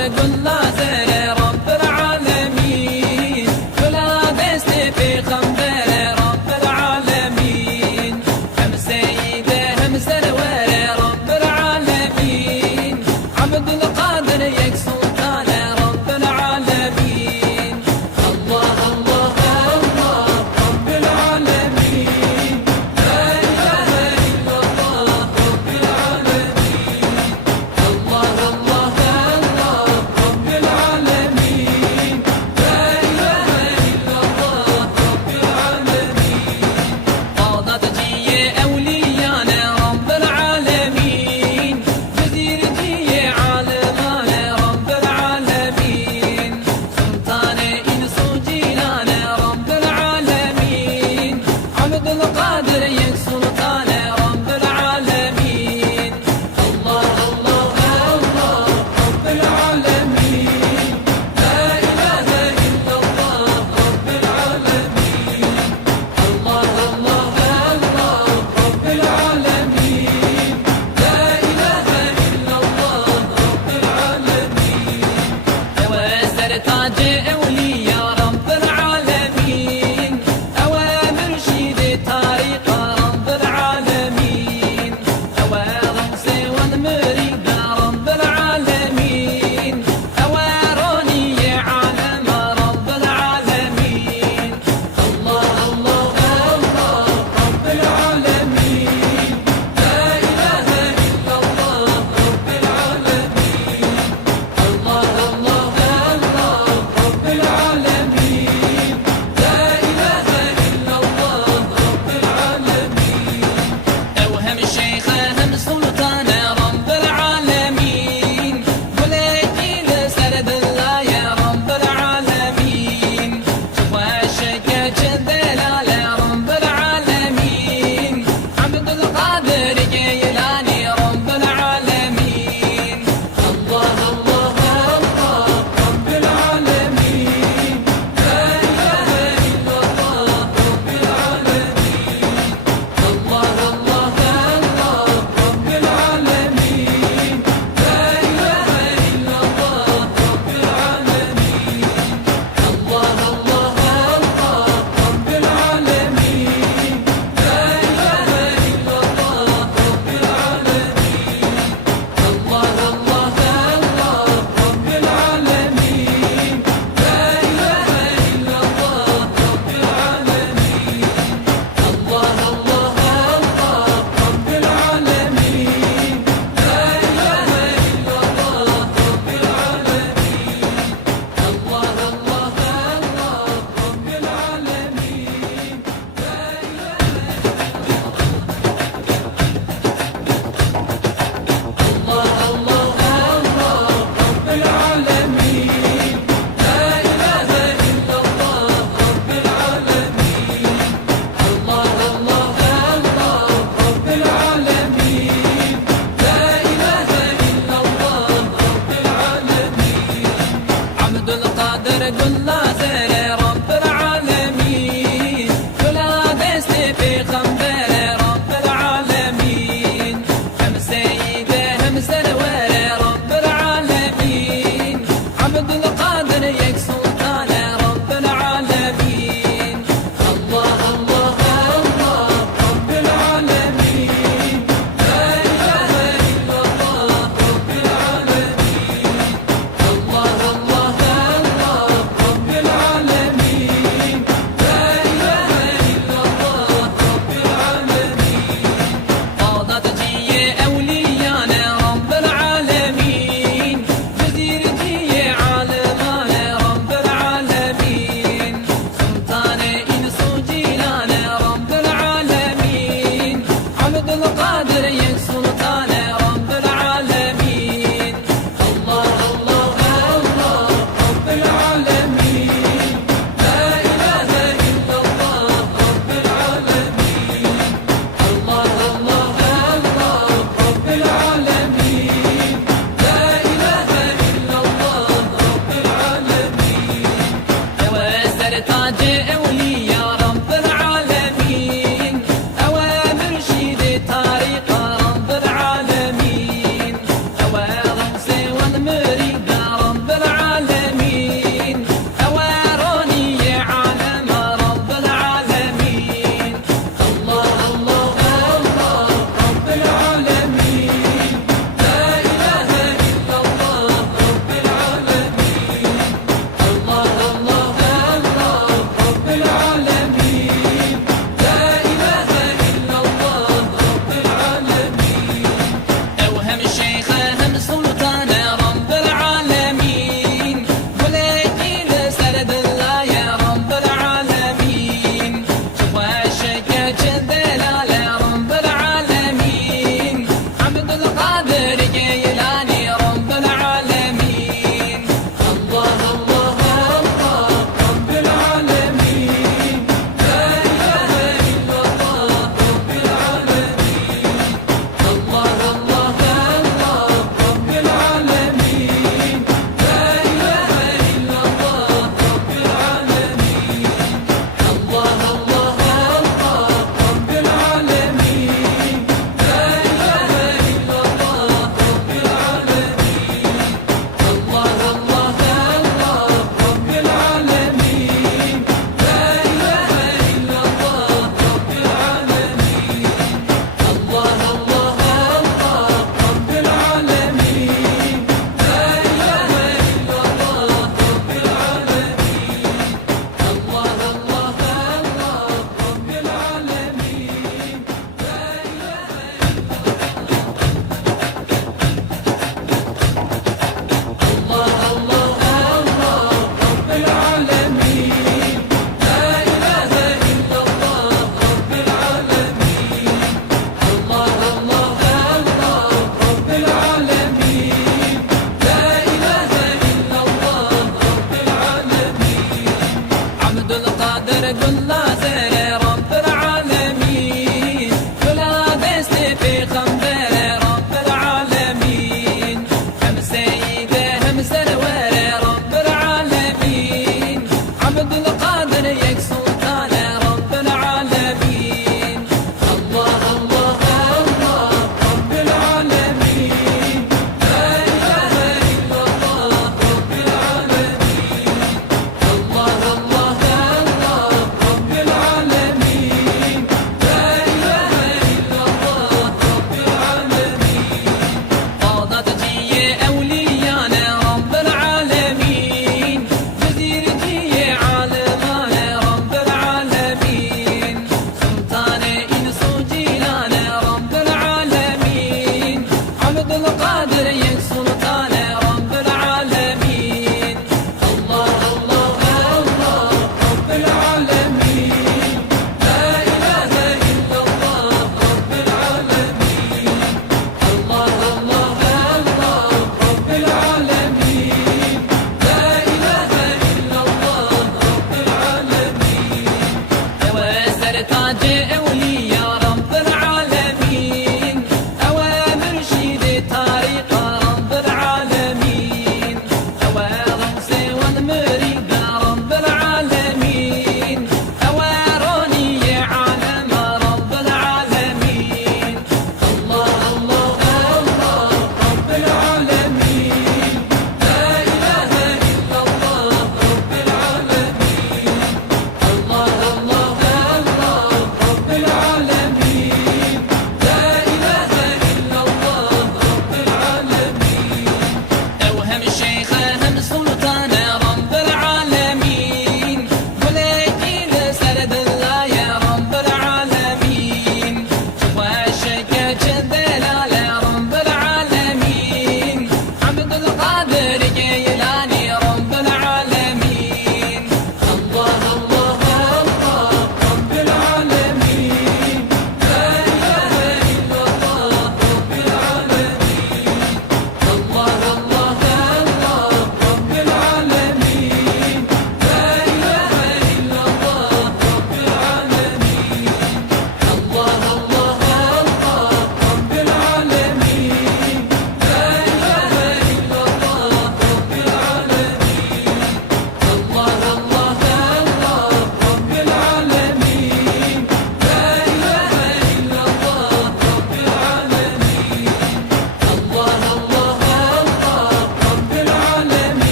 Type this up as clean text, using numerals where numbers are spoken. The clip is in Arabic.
القادر قل لا زال رب العالمين ولا دست في خنبر رب العالمين هم سيده هم سنوار رب العالمين عبد القادر يك سلطان رب العالمين الله الله الله رب العالمين لا إله إلا الله رب العالمين الله الله الله رب العالمين لا إله إلا الله رب العالمين قاضت جي أوليانا رب العالمين وزير جي عالمانا رب العالمين سلطان إنس وجيلانا رب العالمين عبد القادر يك سلطان رب العالمين الله الله الله رب العالمين لا إله إلا الله رب العالمين الله الله الله رب العالمين لا إله إلا الله رب العالمين توازر تاج أولياء رب العالمين أوامر شيد طريق رب العالمين أوامر والمريد رب العالمين أواروني عالم رب العالمين الله الله الله رب العالمين لا إله إلا الله رب العالمين الله الله الله رب العالمين لا إله إلا الله رب العالمين أوهم الشيخ هم سلطان رب العالمين ولكن سرد الله يا رب العالمين شوى الشيخ جدلال رب العالمين عبد القادر جيلاني رب العالمين الله الله الله رب العالمين لا إله إلا الله رب العالمين الله الله الله رب العالمين لا إله إلا الله رب العالمين الله الله الله رب العالمين لا إله إلا الله رب العالمين الله الله الله رب العالمين لا إله إلا الله رب العالمين الله الله الله رب العالمين لا إله إلا الله رب العالمين الله الله الله رب العالمين الله الله الله رب العالمين لا إله إلا الله رب العالمين الله الله الله رب العالمين لا إله إلا الله رب العالمين عبد القادر قل لا زال